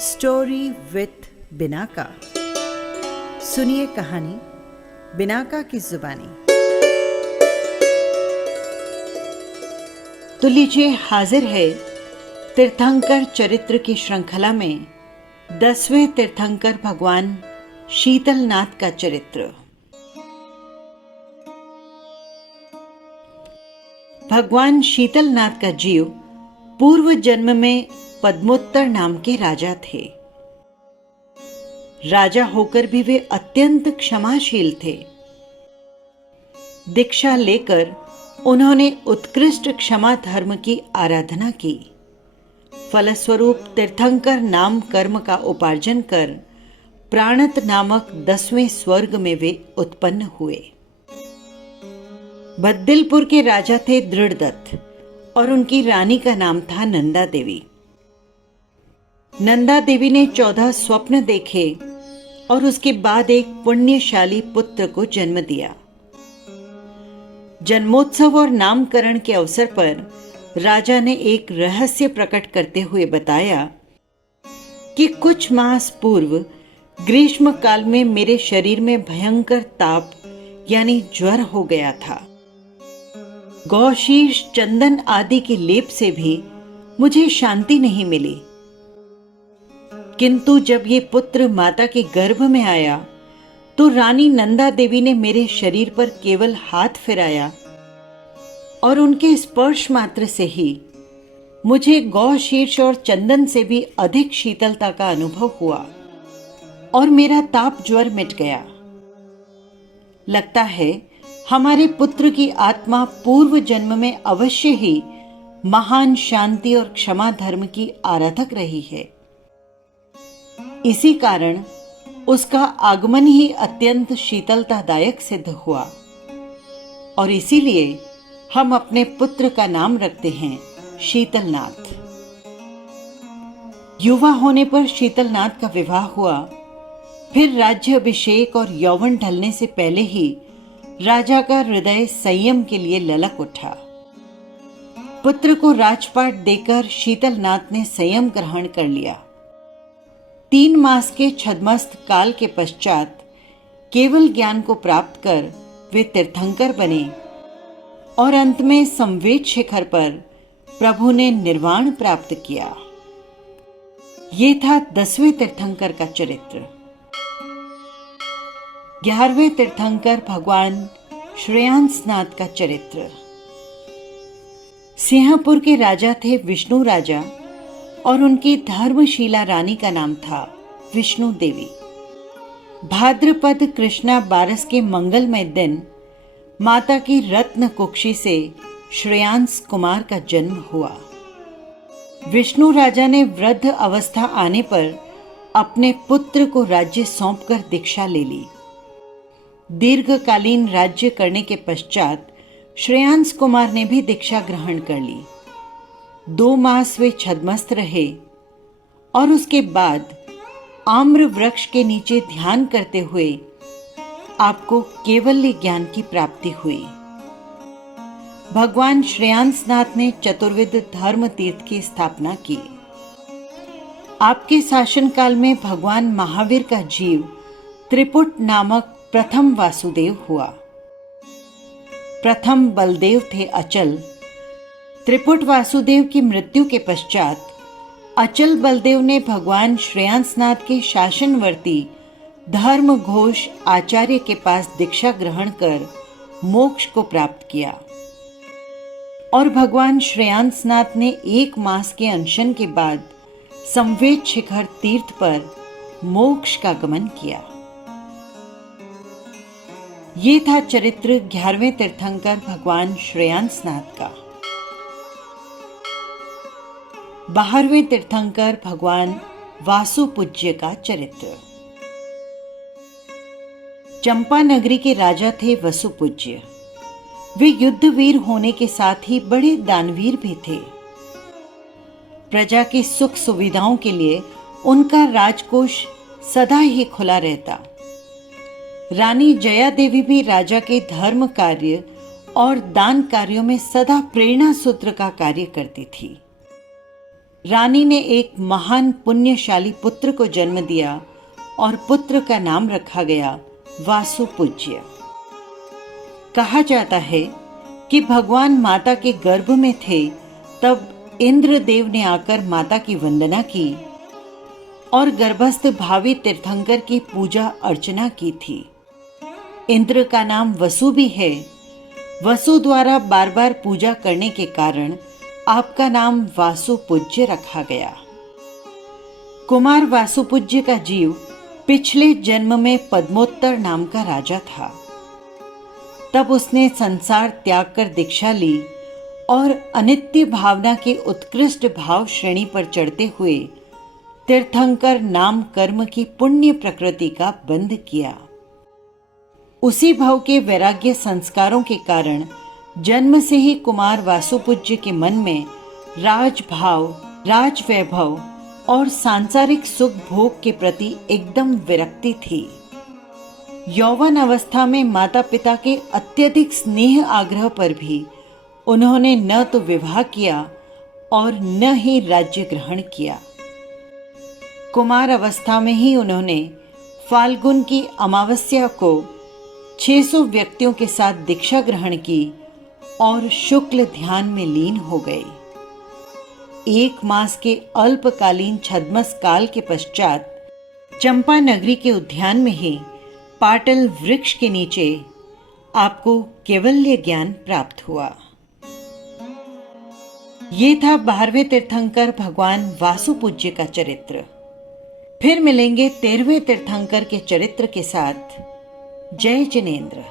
Story with Binaca. सुनिए कहानी Binaca की जुबानी। तो लीजिए, हाजिर है तीर्थंकर चरित्र की श्रृंखला में 10वें तीर्थंकर भगवान शीतलनाथ का चरित्र। भगवान शीतलनाथ का जीव पूर्व जन्म में पद्मोत्तर नाम के राजा थे। राजा होकर भी वे अत्यंत क्षमाशील थे। दीक्षा लेकर उन्होंने उत्कृष्ट क्षमा धर्म की आराधना की। फलस्वरूप तीर्थंकर नाम कर्म का उपार्जन कर प्राणत नामक 10वें स्वर्ग में वे उत्पन्न हुए। बद्दिलपुर के राजा थे दृढ़दत्त और उनकी रानी का नाम था नंदा देवी। नंदा देवी ने 14 स्वप्न देखे और उसके बाद एक पुण्यशाली पुत्र को जन्म दिया। जन्मोत्सव और नामकरण के अवसर पर राजा ने एक रहस्य प्रकट करते हुए बताया कि कुछ मास पूर्व ग्रीष्म काल में मेरे शरीर में भयंकर ताप यानी ज्वर हो गया था। गौशीर्ष, चंदन आदि के लेप से भी मुझे शांति नहीं मिली, किंतु जब ये पुत्र माता के गर्भ में आया तो रानी नंदा देवी ने मेरे शरीर पर केवल हाथ फिराया और उनके स्पर्श मात्र से ही मुझे गौशीर्ष और चंदन से भी अधिक शीतलता का अनुभव हुआ और मेरा ताप ज्वर मिट गया। लगता है हमारे पुत्र की आत्मा पूर्व जन्म में अवश्य ही महान शांति और क्षमा धर्म की आराधक रही है। इसी कारण उसका आगमन ही अत्यंत शीतलतादायक सिद्ध हुआ और इसीलिए हम अपने पुत्र का नाम रखते हैं शीतलनाथ। युवा होने पर शीतलनाथ का विवाह हुआ। फिर राज्य अभिषेक और यौवन ढलने से पहले ही राजा का हृदय संयम के लिए ललक उठा। पुत्र को राजपाट देकर शीतलनाथ ने संयम ग्रहण कर लिया। 3 मास के छद्मस्त काल के पश्चात केवल ज्ञान को प्राप्त कर वे तीर्थंकर बने और अंत में संवेद शिखर पर प्रभु ने निर्वाण प्राप्त किया। ये था 10वें तीर्थंकर का चरित्र। 11वें तीर्थंकर भगवान श्रेयांसनाथ का चरित्र। सिंहपुर के राजा थे विष्णु राजा और उनकी धर्मशीला रानी का नाम था विष्णु देवी। भाद्रपद कृष्णा 12 के मंगलमय दिन माता की रत्न कुक्षी से श्रेयांस कुमार का जन्म हुआ। विष्णु राजा ने वृद्ध अवस्था आने पर अपने पुत्र को राज्य सौंपकर दीक्षा ले ली। दीर्घकालीन राज्य करने के पश्चात श्रेयांस कुमार ने भी दीक्षा ग्रहण कर ली। 2 मास वे छद्मस्त रहे और उसके बाद आम्र वृक्ष के नीचे ध्यान करते हुए आपको केवल्य ज्ञान की प्राप्ति हुई। भगवान श्रेयांसनाथ ने चतुर्विध धर्म तीर्थ की स्थापना की। आपके शासनकाल में भगवान महावीर का जीव त्रिपुट नामक प्रथम वासुदेव हुआ। प्रथम बलदेव थे अचल। त्रिपुट वासुदेव की मृत्यु के पश्चात अचल बलदेव ने भगवान श्रेयांसनाथ के शासनवर्ती धर्म घोष आचार्य के पास दीक्षा ग्रहण कर मोक्ष को प्राप्त किया और भगवान श्रेयांसनाथ ने 1 मास के अनशन के बाद संवेद शिखर तीर्थ पर मोक्ष का गमन किया। ये था चरित्र 11वें तीर्थंकर भगवान श्रेयांसनाथ का। 12वें तीर्थंकर भगवान वासुपूज्य का चरित्र। चंपा नगरी के राजा थे वसुपूज्य। वे युद्धवीर होने के साथ ही बड़े दानवीर भी थे। प्रजा की सुख सुविधाओं के लिए उनका राजकोष सदा ही खुला रहता। रानी जया देवी भी राजा के धर्म कार्य और दान कार्यों में सदा प्रेरणा सूत्र का कार्य करती थी। रानी ने एक महान पुण्यशाली पुत्र को जन्म दिया और पुत्र का नाम रखा गया वासुपूज्य। कहा जाता है कि भगवान माता के गर्भ में थे तब इंद्रदेव ने आकर माता की वंदना की और गर्भस्थ भावी तीर्थंकर की पूजा अर्चना की थी। इंद्र का नाम वसु भी है। वसु द्वारा बार बार पूजा करने के कारण आपका नाम वासुपूज्य रखा गया। कुमार वासुपूज्य का जीव पिछले जन्म में पद्मोत्तर नाम का राजा था। तब उसने संसार त्याग कर दीक्षा ली और अनित्य भावना के उत्कृष्ट भाव श्रेणी पर चढ़ते हुए तीर्थंकर नाम कर्म की पुण्य प्रकृति का बंध किया। उसी भाव के वैराग्य संस्कारों के कारण जन्म से ही कुमार वासुपूज्य के मन में राजभाव, राजवैभव और सांसारिक सुख भोग के प्रति एकदम विरक्ति थी। यौवन अवस्था में माता पिता के अत्यधिक स्नेह आग्रह पर भी उन्होंने न तो विवाह किया और न ही राज्य ग्रहण किया। कुमार अवस्था में ही उन्होंने फाल्गुन की अमावस्या को 600 व्यक्तियों के साथ दीक्षा ग्रहण की और शुक्ल ध्यान में लीन हो गए। 1 मास के अल्पकालीन छद्मस काल के पश्चात चंपा नगरी के उद्यान में ही पाटल वृक्ष के नीचे आपको कैवल्य ज्ञान प्राप्त हुआ। ये था 12वें तीर्थंकर भगवान वासुपूज्य का चरित्र। फिर मिलेंगे 13वें तीर्थंकर के चरित्र के साथ। जय जिनेंद्र।